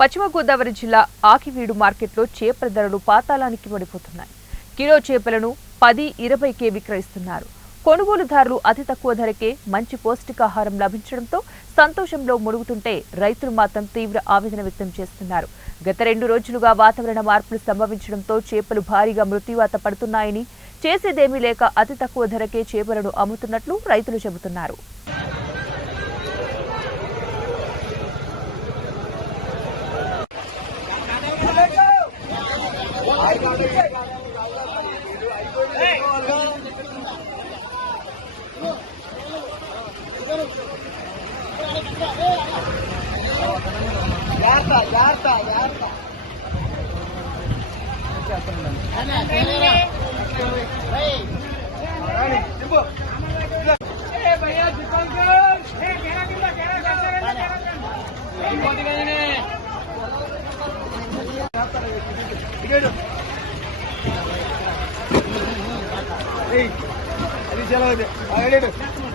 పశ్చిమ గోదావరి జిల్లా ఆకివీడు మార్కెట్లో చేపల ధరలు పాతాళానికి పడిపోతున్నాయి. కిలో చేపలను 10-20కే విక్రయిస్తున్నారు. కొనుగోలుదారులు అతి తక్కువ ధరకే మంచి పౌష్టికాహారం లభించడంతో సంతోషంలో మునుగుతుంటే రైతులు మాత్రం తీవ్ర ఆవేదన వ్యక్తం చేస్తున్నారు. గత 2 రోజులుగా వాతావరణ మార్పులు సంభవించడంతో చేపలు భారీగా మృత్యువాత పడుతున్నాయని, చేసేదేమీ లేక అతి తక్కువ ధరకే చేపలను అమ్ముతున్నట్లు రైతులు చెబుతున్నారు. అది చాలా